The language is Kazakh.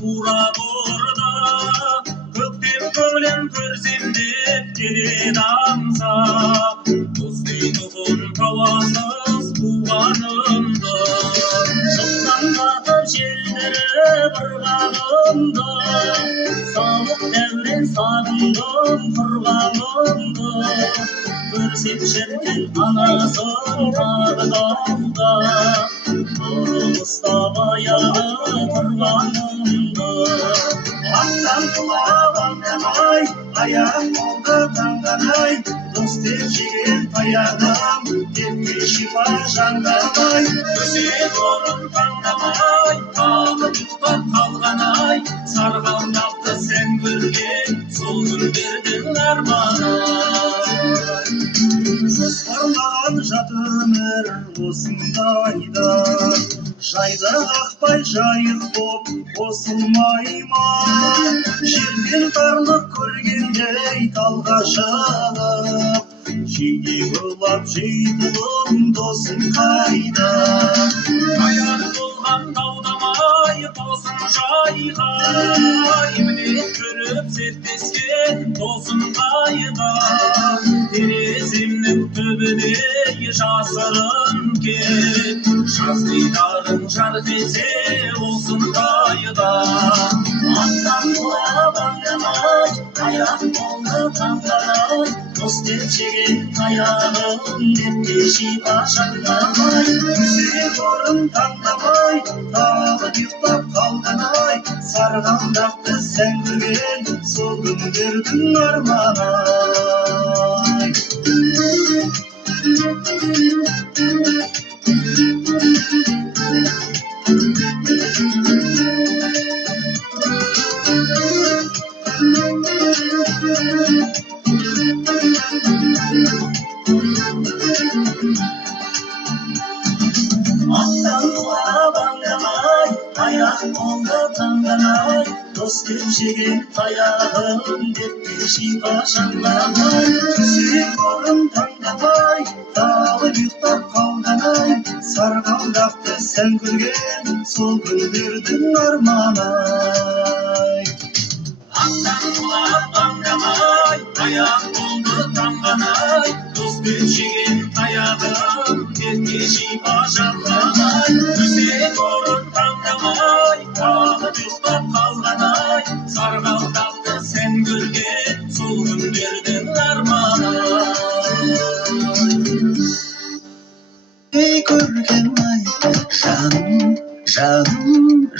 тура борда, көктем көңілін көрсем деп келеді аңсап, дос дейтұғын тауасыз туғанымды, жылдан батып желдіріп ырғағымды, салық дәурен сағындым құрғанымды, көрсем шіркін анасын тағдалда, ұстап аяғы тұрғанымды. Аттан құлап аңдамай, аяқ болды таңданай, дос деп жеген таяғым, детке шипа жаңдамай, төсек орын таңдамай, тағы ұйықтап қалған-ай, сарғалдапты сен көрген сол күндердің арманы-ай. Жоспарлаған жат өмір осындайда, жайда қақпай жайық боп қосылмай ма, жерден тарлық көргендей талға шығып, жиде ойлап жейтұғын досым қайда. Аяр болған таудамай досым жайғай, білет көріп серттескен досым қайда. Тереземнің төбедей жасырын кет, жаз дидарың жарқ ете осындайда. Аттан құлап аңдамай, аяқ болды таңданай, дос деп жеген таяғым, детке шипа жаңдамай, төсек орын таңдамай, тағы ұйықтап қалған-ай, сарғалдақты сән көрген сол күндердің арманы-ай. Аттан құлап аңдамай, аяқ болды таңданай, дос деп жеген таяғым, детке шипа жаңдамай, төсек орын таңдамай, тағы ұйықтап қалған-ай, сарғалдақты сән көрген сол күндердің арманы-ай. Аттан құлап аңдамай, аяқ болды таңданай, дос деп жеген таяғым, детке шипа жаңдамай, төсек орын таңдамай, тағы ұйықтап қалған-ай, сарғалдақты сән көрген сол күндердің арманы-ай. Ей көрген-ай, жаным, жаным.